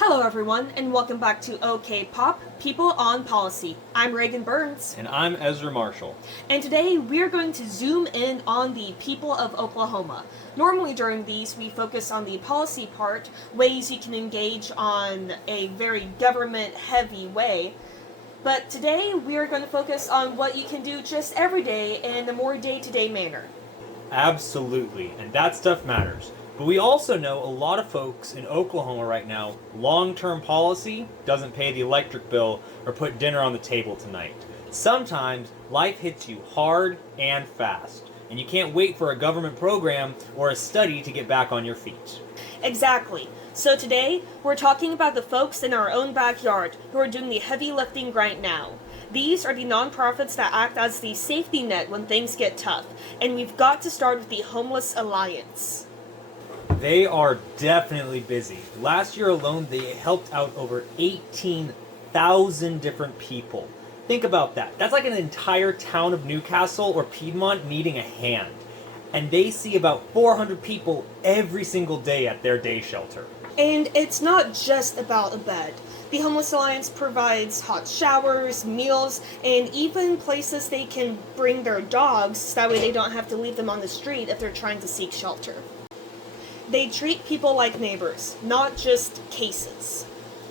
Hello everyone, and welcome back to P.O.P, People on Policy. I'm Reagan Burns. And I'm Ezra Marshall. And today we're going to zoom in on the people of Oklahoma. Normally during these we focus on the policy part, ways you can engage on a very government-heavy way. But today we are going to focus on what you can do just every day in a more day-to-day manner. Absolutely, and that stuff matters. But we also know a lot of folks in Oklahoma right now, long-term policy doesn't pay the electric bill or put dinner on the table tonight. Sometimes life hits you hard and fast, and you can't wait for a government program or a study to get back on your feet. Exactly. So today, we're talking about the folks in our own backyard who are doing the heavy lifting right now. These are the nonprofits that act as the safety net when things get tough, and we've got to start with the Homeless Alliance. They are definitely busy. Last year alone, they helped out over 18,000 different people. Think about that. That's like an entire town of Newcastle or Piedmont needing a hand. And they see about 400 people every single day at their day shelter. And it's not just about a bed. The Homeless Alliance provides hot showers, meals, and even places they can bring their dogs so that way they don't have to leave them on the street if they're trying to seek shelter. They treat people like neighbors, not just cases.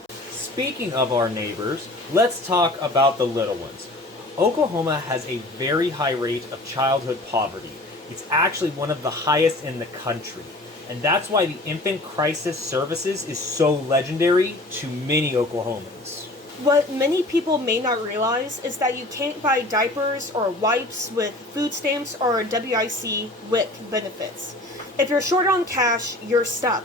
Speaking of our neighbors, let's talk about the little ones. Oklahoma has a very high rate of childhood poverty. It's actually one of the highest in the country. And that's why the Infant Crisis Services is so legendary to many Oklahomans. What many people may not realize is that you can't buy diapers or wipes with food stamps or WIC WIC benefits. If you're short on cash, you're stuck.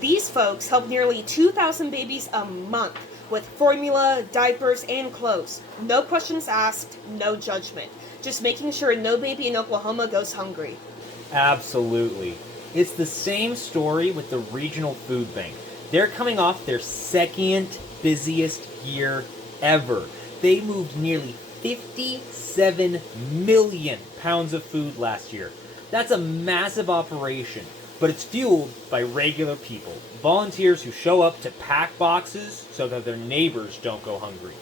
These folks help nearly 2,000 babies a month with formula, diapers, and clothes. No questions asked, no judgment. Just making sure no baby in Oklahoma goes hungry. Absolutely. It's the same story with the Regional Food Bank. They're coming off their second busiest year ever. They moved nearly 57 million pounds of food last year. That's a massive operation, but it's fueled by regular people, volunteers who show up to pack boxes so that their neighbors don't go hungry.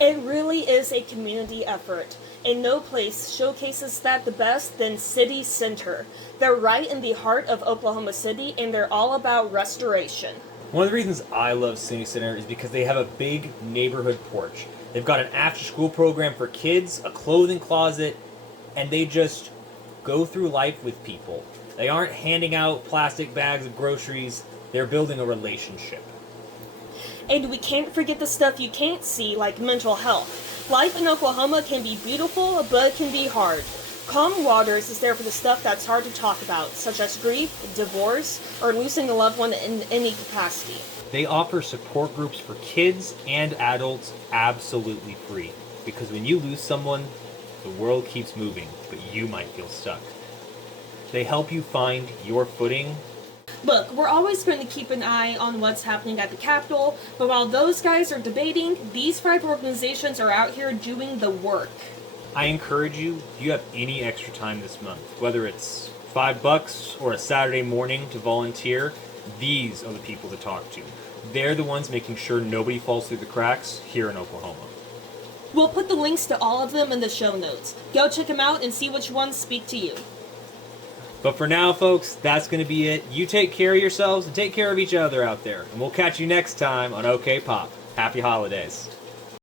It really is a community effort, and no place showcases that the best than City Center. They're right in the heart of Oklahoma City, and they're all about restoration. One of the reasons I love City Center is because they have a big neighborhood porch. They've got an after-school program for kids, a clothing closet, and they just go through life with people. They aren't handing out plastic bags of groceries, they're building a relationship. And we can't forget the stuff you can't see, like mental health. Life in Oklahoma can be beautiful, but it can be hard. Calm Waters is there for the stuff that's hard to talk about, such as grief, divorce, or losing a loved one in any capacity. They offer support groups for kids and adults absolutely free. Because when you lose someone, the world keeps moving, but you might feel stuck. They help you find your footing. Look, we're always going to keep an eye on what's happening at the Capitol, but while those guys are debating, these 5 organizations are out here doing the work. I encourage you, if you have any extra time this month, whether it's $5 or a Saturday morning to volunteer, these are the people to talk to. They're the ones making sure nobody falls through the cracks here in Oklahoma. We'll put the links to all of them in the show notes. Go check them out and see which ones speak to you. But for now, folks, that's going to be it. You take care of yourselves and take care of each other out there. And we'll catch you next time on OK Pop. Happy holidays.